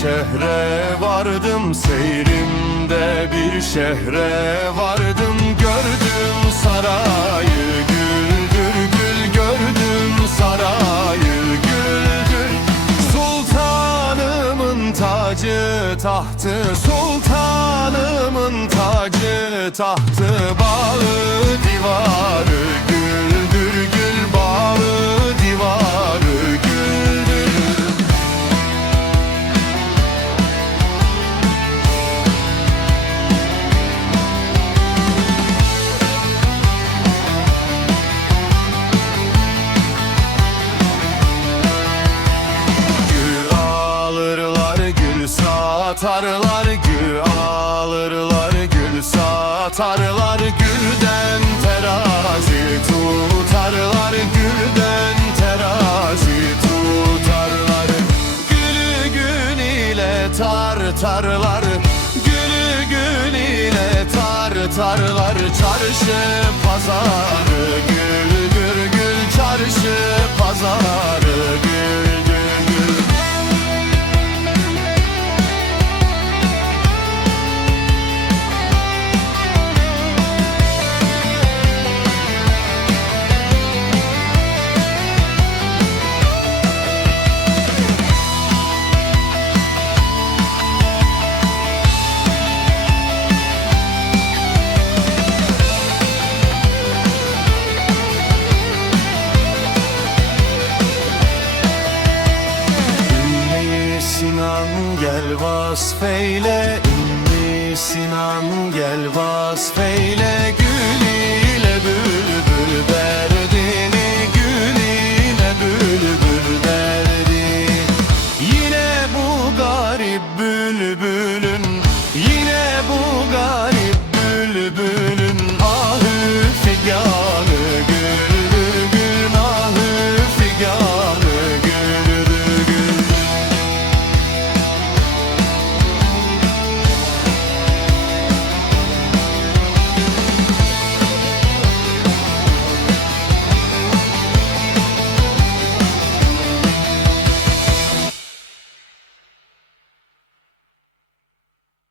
şehre vardım Seyrimde bir şehre vardım. Gördüm sarayı güldür gül Gördüm sarayı güldür. Sultanımın tacı tahtı Sultanımın tacı tahtı satarlar Gül alırlar gül. Satarlar Gülden terazi tutarlar Gülden terazi tutarlar Gülü gün ile tartarlar. Gülü gün ile tartarlar Çarşı pazarı vasfeyle İnni Sinan gel vasfeyle